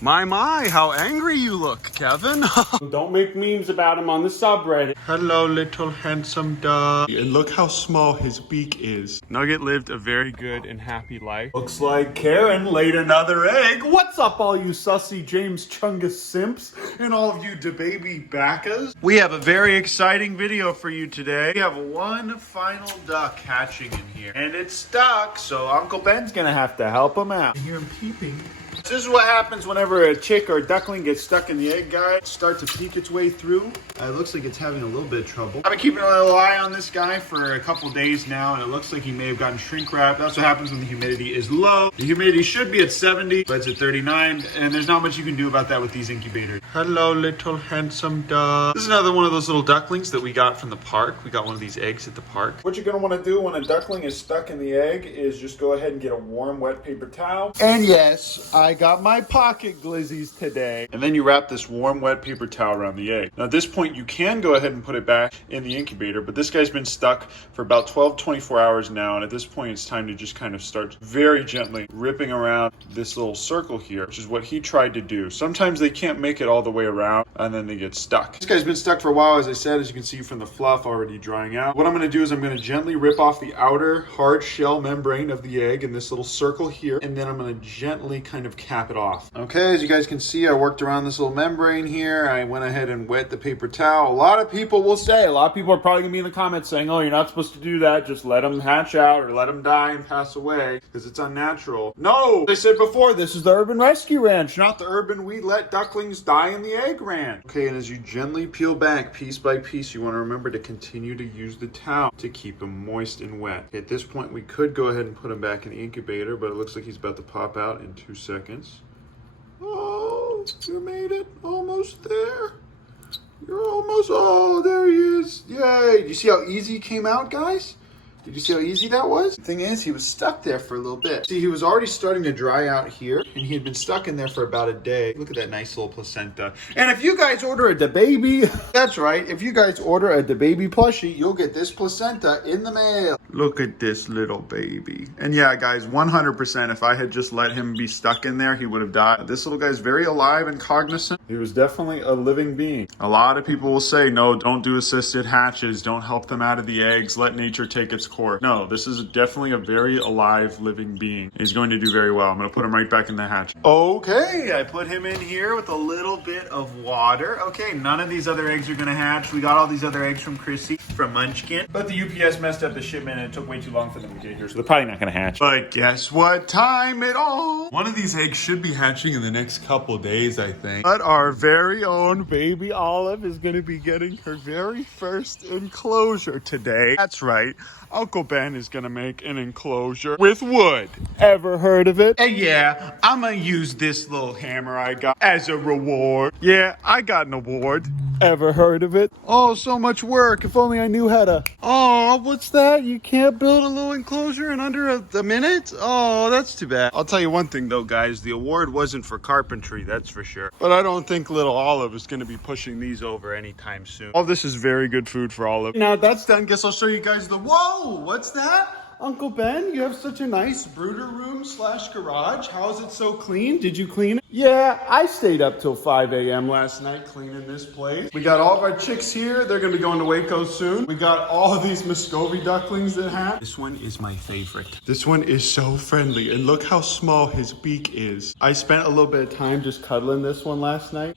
My, how angry you look, Kevin. Don't make memes about him on the subreddit. Hello, little handsome dog. And look how small his beak is. Nugget lived a very good and happy life. Looks like Karen laid another egg. What's up, all you sussy James Chungus simps and all of you DABABY backers? We have a very exciting video for you today. We have one final duck hatching in here. And it's stuck, so Uncle Ben's gonna have to help him out. I hear him peeping. This is what happens whenever a chick or a duckling gets stuck in the egg guy. Start to peek its way through. It looks like it's having a little bit of trouble. I've been keeping a little eye on this guy for a couple days now, and it looks like he may have gotten shrink wrapped. That's what happens when the humidity is low. The humidity should be at 70, but it's at 39, and there's not much you can do about that with these incubators. Hello, little handsome dog. This is another one of those little ducklings that we got from the park. We got one of these eggs at the park. What you're gonna wanna do when a duckling is stuck in the egg is just go ahead and get a warm, wet paper towel. And yes, I got my pocket glizzies today. And then you wrap this warm, wet paper towel around the egg. Now at this point, you can go ahead and put it back in the incubator, but this guy's been stuck for about 12, 24 hours now. And at this point, it's time to just kind of start very gently ripping around this little circle here, which is what he tried to do. Sometimes they can't make it all the way around and then they get stuck. This guy's been stuck for a while, as I said, as you can see from the fluff already drying out. What I'm gonna do is I'm gonna gently rip off the outer hard shell membrane of the egg in this little circle here, and then I'm gonna gently kind of cap it off. Okay, as you guys can see, I worked around this little membrane here. I went ahead and wet the paper towel. A lot of people will say, a lot of people are probably gonna be in the comments saying, oh, you're not supposed to do that. Just let them hatch out or let them die and pass away because it's unnatural. No, I said before, this is the Urban Rescue Ranch, not the urban we let ducklings die in the egg ranch. Okay, and as you gently peel back piece by piece, you want to remember to continue to use the towel to keep them moist and wet. Okay, at this point, we could go ahead and put him back in the incubator, but it looks like he's about to pop out in 2 seconds. Oh, you made it. Almost there. You're almost, oh, there he is. Yay. Do you see how easy he came out, guys? Did you see how easy that was? The thing is, he was stuck there for a little bit. See, he was already starting to dry out here, and he had been stuck in there for about a day. Look at that nice little placenta. And if you guys order a DABABY, that's right, if you guys order a DABABY plushie, you'll get this placenta in the mail. Look at this little baby. And yeah, guys, 100%, if I had just let him be stuck in there, he would have died. This little guy's very alive and cognizant. He was definitely a living being. A lot of people will say, no, don't do assisted hatches. Don't help them out of the eggs. Let nature take its course. No, this is definitely a very alive living being. He's going to do very well. I'm going to put him right back in the hatch. Okay, I put him in here with a little bit of water. Okay, none of these other eggs are going to hatch. We got all these other eggs from Chrissy, from Munchkin. But the UPS messed up the shipment and it took way too long for them to get here, so they're probably not going to hatch. But guess what time it all? One of these eggs should be hatching in the next couple days, I think. But our very own baby Olive is going to be getting her very first enclosure today. That's right. Uncle Ben is gonna make an enclosure with wood. Ever heard of it? And yeah, I'm gonna use this little hammer I got as a reward. Yeah, I got an award. Ever heard of it? Oh, so much work. If only I knew how to. Oh, what's that? You can't build a little enclosure in under a minute? Oh, that's too bad. I'll tell you one thing though, guys. The award wasn't for carpentry, that's for sure. But I don't think little Olive is gonna be pushing these over anytime soon. All this is very good food for Olive. Now that's done, guess I'll show you guys the, whoa, what's that? Uncle Ben, you have such a nice brooder room / garage. How is it so clean? Did you clean it? Yeah, I stayed up till 5 a.m. last night cleaning this place. We got all of our chicks here. They're gonna be going to Waco soon. We got all of these Muscovy ducklings that hatch. This one is my favorite. This one is so friendly, and look how small his beak is. I spent a little bit of time just cuddling this one last night.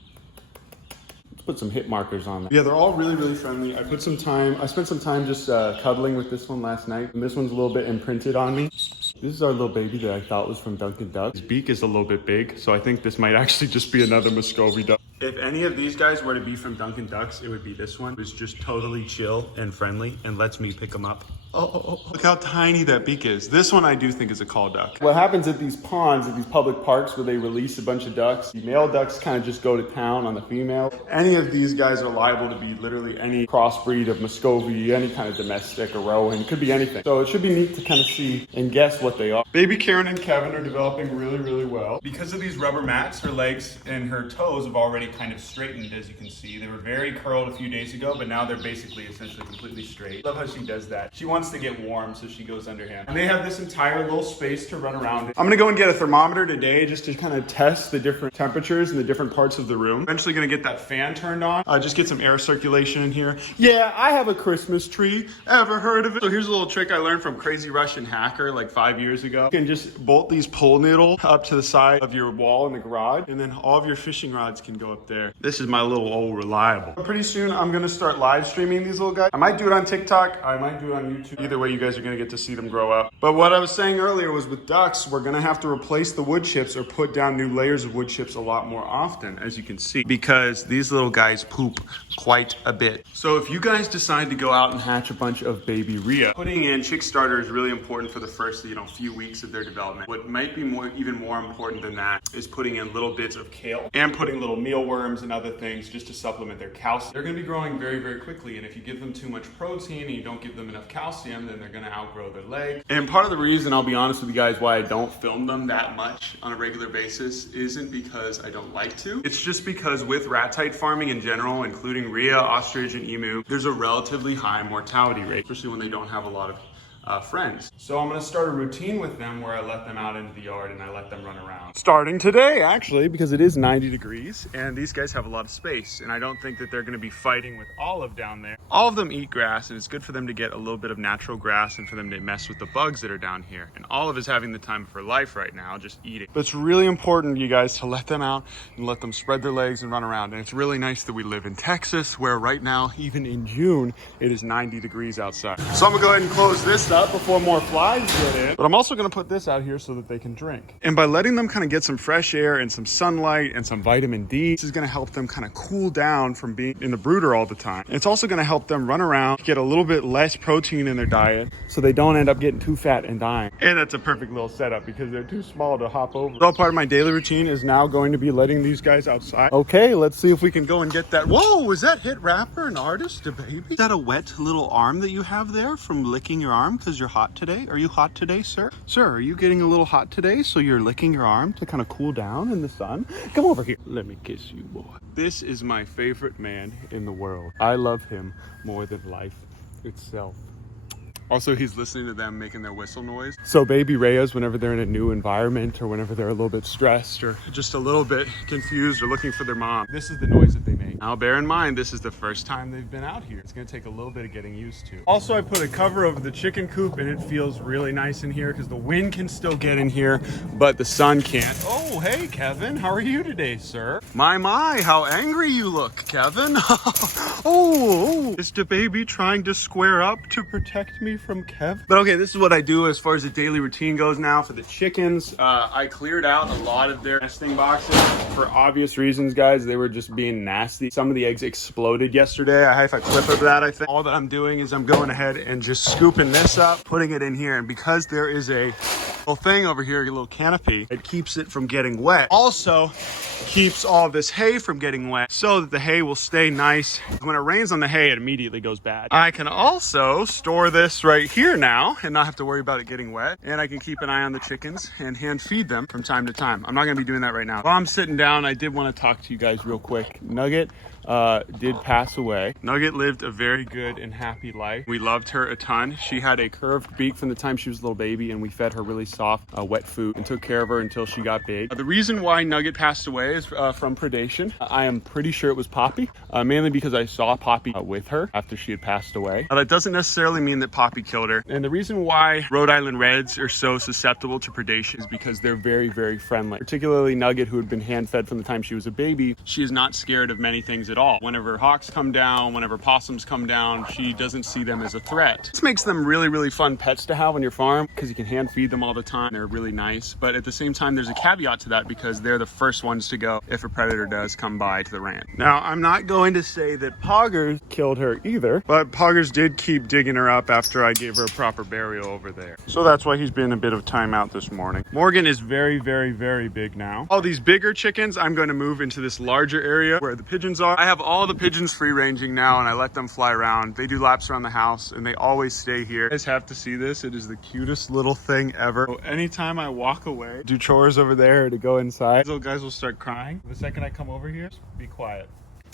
Put some hit markers on them. Yeah, they're all really, really friendly. I spent some time just cuddling with this one last night. And this one's a little bit imprinted on me. This is our little baby that I thought was from Dunkin' Duck. His beak is a little bit big, so I think this might actually just be another Muscovy duck. If any of these guys were to be from Dunkin' Ducks, it would be this one. It's just totally chill and friendly and lets me pick them up. Oh, look how tiny that beak is. This one I do think is a call duck. What happens at these ponds, at these public parks where they release a bunch of ducks, the male ducks kind of just go to town on the female. Any of these guys are liable to be literally any crossbreed of Muscovy, any kind of domestic or Rowan, could be anything. So it should be neat to kind of see and guess what they are. Baby Karen and Kevin are developing really, really well. Because of these rubber mats, her legs and her toes have already kind of straightened, as you can see. They were very curled a few days ago, but now they're basically essentially completely straight. Love how she does that. She wants wants to get warm, so she goes under him. And they have this entire little space to run around in. I'm gonna go and get a thermometer today just to kind of test the different temperatures in the different parts of the room. Eventually gonna get that fan turned on. Just get some air circulation in here. Yeah, I have a Christmas tree. Ever heard of it? So here's a little trick I learned from Crazy Russian Hacker like 5 years ago. You can just bolt these pole noodle up to the side of your wall in the garage, and then all of your fishing rods can go up there. This is my little old reliable. But pretty soon I'm gonna start live streaming these little guys. I might do it on TikTok. I might do it on YouTube. Either way, you guys are gonna get to see them grow up. But what I was saying earlier was with ducks, we're gonna have to replace the wood chips or put down new layers of wood chips a lot more often, as you can see, because these little guys poop quite a bit. So if you guys decide to go out and hatch a bunch of baby Rhea, putting in chick starter is really important for the first, few weeks of their development. What might be even more important than that is putting in little bits of kale and putting little mealworms and other things just to supplement their calcium. They're gonna be growing very, very quickly, and if you give them too much protein and you don't give them enough calcium, then they're gonna outgrow their leg. And part of the reason, I'll be honest with you guys, why I don't film them that much on a regular basis isn't because I don't like to. It's just because with rat-tight farming in general, including Rhea, ostrich, and emu, there's a relatively high mortality rate, especially when they don't have a lot of friends. So I'm gonna start a routine with them where I let them out into the yard and I let them run around. Starting today, actually, because it is 90 degrees and these guys have a lot of space, and I don't think that they're gonna be fighting with Olive down there. All of them eat grass, and it's good for them to get a little bit of natural grass and for them to mess with the bugs that are down here. And Olive is having the time of her life right now, just eating. But it's really important, you guys, to let them out and let them spread their legs and run around. And it's really nice that we live in Texas, where right now, even in June, it is 90 degrees outside. So I'm gonna go ahead and close this up before more flies get in. But I'm also gonna put this out here so that they can drink. And by letting them kind of get some fresh air and some sunlight and some vitamin D, this is gonna help them kind of cool down from being in the brooder all the time. And it's also gonna help them run around, get a little bit less protein in their diet so they don't end up getting too fat and dying. And that's a perfect little setup because they're too small to hop over. So part of my daily routine is now going to be letting these guys outside. Okay, let's see if we can go and get that. Whoa, was that hit rapper an artist, a baby? Is that a wet little arm that you have there from licking your arm because you're hot today? Are you hot today, sir? Sir, are you getting a little hot today so you're licking your arm to kind of cool down in the sun? Come over here. Let me kiss you, boy. This is my favorite man in the world. I love him more than life itself. Also, he's listening to them making their whistle noise. So baby Rheas, whenever they're in a new environment or whenever they're a little bit stressed or just a little bit confused or looking for their mom, this is the noise that they make. Now, bear in mind, this is the first time they've been out here. It's gonna take a little bit of getting used to. Also, I put a cover over the chicken coop and it feels really nice in here because the wind can still get in here, but the sun can't. Oh, hey, Kevin, how are you today, sir? My, how angry you look, Kevin. Oh, is the baby trying to square up to protect me from Kev? But okay, this is what I do as far as the daily routine goes now for the chickens. I cleared out a lot of their nesting boxes for obvious reasons, guys. They were just being nasty. Some of the eggs exploded yesterday. I have a clip of that, I think. All that I'm doing is I'm going ahead and just scooping this up, putting it in here. And because there is a little thing over here, a little canopy, it keeps it from getting wet. Also keeps all this hay from getting wet so that the hay will stay nice. When it rains on the hay, it immediately goes bad. I can also store this right here now and not have to worry about it getting wet. And I can keep an eye on the chickens and hand feed them from time to time. I'm not gonna be doing that right now. While I'm sitting down, I did want to talk to you guys real quick. Nugget did pass away. Nugget lived a very good and happy life. We loved her a ton. She had a curved beak from the time she was a little baby, and we fed her really soft wet food and took care of her until she got big. The reason why Nugget passed away is from predation. I am pretty sure it was Poppy, mainly because I saw Poppy with her after she had passed away. That doesn't necessarily mean that Poppy killed her. And the reason why Rhode Island Reds are so susceptible to predation is because they're very, very friendly. Particularly Nugget, who had been hand-fed from the time she was a baby. She is not scared of many things at all. Whenever hawks come down, whenever possums come down, she doesn't see them as a threat. This makes them really, really fun pets to have on your farm because you can hand feed them all the time. They're really nice. But at the same time, there's a caveat to that because they're the first ones to go if a predator does come by to the ranch. Now, I'm not going to say that Poggers killed her either, but Poggers did keep digging her up after I gave her a proper burial over there. So that's why he's been a bit of time out this morning. Morgan is very, very, very big now. All these bigger chickens, I'm going to move into this larger area where the pigeons are. I have all the pigeons free ranging now and I let them fly around. They do laps around the house and they always stay here. You guys have to see this. It is the cutest little thing ever. So anytime I walk away, do chores over there to go inside, these little guys will start crying. The second I come over here, just be quiet.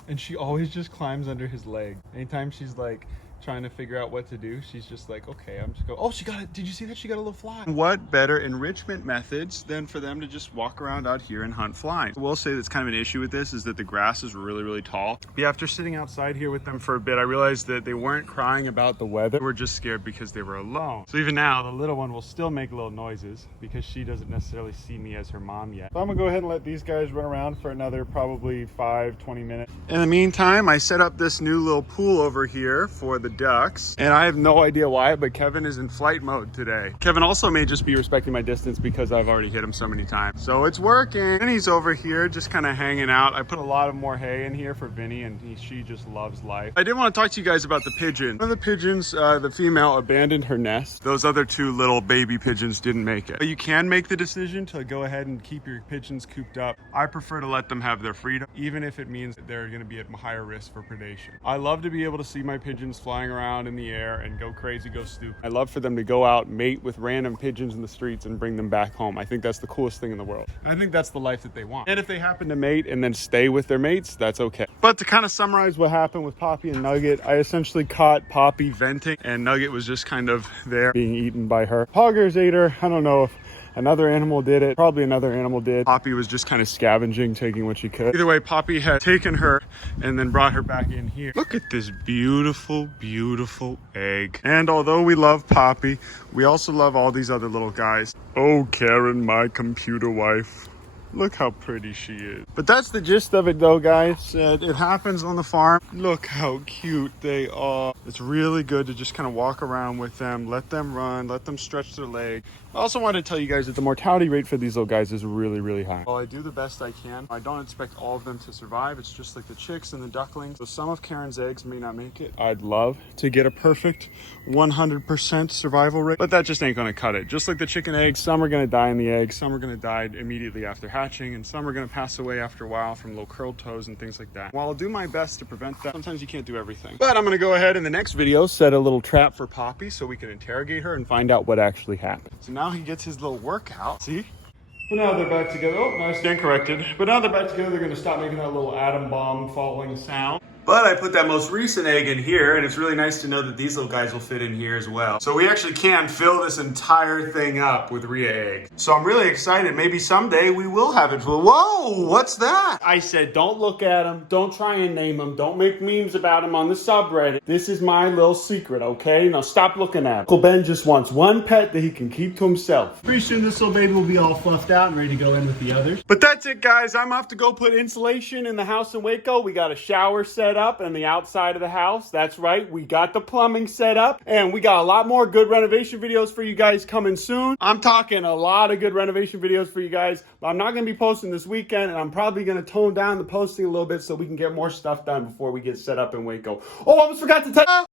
And she always just climbs under his leg. Anytime she's like trying to figure out what to do. She's just like, okay, I'm just going. Oh, she got it. Did you see that? She got a little fly. What better enrichment methods than for them to just walk around out here and hunt flies? I will say that's kind of an issue with this is that the grass is really, really tall. But yeah, after sitting outside here with them for a bit, I realized that they weren't crying about the weather. They were just scared because they were alone. So even now, the little one will still make little noises because she doesn't necessarily see me as her mom yet. So I'm gonna go ahead and let these guys run around for another probably 5-20 minutes. In the meantime, I set up this new little pool over here for the ducks, and I have no idea why, but Kevin is in flight mode today. Kevin also may just be respecting my distance because I've already hit him so many times. So it's working. And he's over here just kind of hanging out. I put a lot of more hay in here for Vinny, and she just loves life. I did want to talk to you guys about the pigeon. One of the pigeons, the female abandoned her nest. Those other two little baby pigeons didn't make it. But you can make the decision to go ahead and keep your pigeons cooped up. I prefer to let them have their freedom, even if it means that they're going to be at higher risk for predation. I love to be able to see my pigeons flying around in the air and go crazy, go stupid. I love for them to go out, mate with random pigeons in the streets and bring them back home. I think that's the coolest thing in the world. And I think that's the life that they want. And if they happen to mate and then stay with their mates, that's okay. But to kind of summarize what happened with Poppy and Nugget, I essentially caught Poppy venting and Nugget was just kind of there being eaten by her. Poggers ate her. I don't know if another animal did it. Probably another animal did. Poppy was just kind of scavenging, taking what she could. Either way, Poppy had taken her and then brought her back in here. Look at this beautiful, beautiful egg. And although we love Poppy, we also love all these other little guys. Oh, Karen, my computer wife. Look how pretty she is. But that's the gist of it though, guys. It happens on the farm. Look how cute they are. It's really good to just kind of walk around with them, let them run, let them stretch their leg. I also wanted to tell you guys that the mortality rate for these little guys is really, really high. While I do the best I can, I don't expect all of them to survive. It's just like the chicks and the ducklings. So some of Karen's eggs may not make it. I'd love to get a perfect 100% survival rate, but that just ain't gonna cut it. Just like the chicken eggs, some are gonna die in the egg, some are gonna die immediately after hatching, and some are gonna pass away after a while from low curled toes and things like that. While I'll do my best to prevent that, sometimes you can't do everything. But I'm gonna go ahead in the next video, set a little trap for Poppy so we can interrogate her and find out what actually happened. So now he gets his little workout. See? Well, now they're back together. Oh, nice, stand corrected. But now they're back together, they're gonna stop making that little atom bomb falling sound. But I put that most recent egg in here, and it's really nice to know that these little guys will fit in here as well. So we actually can fill this entire thing up with Rhea eggs. So I'm really excited. Maybe someday we will have it full. Whoa, what's that? I said, don't look at them. Don't try and name them. Don't make memes about them on the subreddit. This is my little secret, okay? Now stop looking at them. Uncle Ben just wants one pet that he can keep to himself. Pretty soon this little baby will be all fluffed out and ready to go in with the others. But that's it, guys. I'm off to go put insulation in the house in Waco. We got a shower set up on the outside of the house. That's right, we got the plumbing set up, and we got a lot more good renovation videos for you guys coming soon. I'm talking a lot of good renovation videos for you guys, but I'm not going to be posting this weekend, and I'm probably going to tone down the posting a little bit so we can get more stuff done before we get set up in Waco. Oh, I almost forgot to tell you,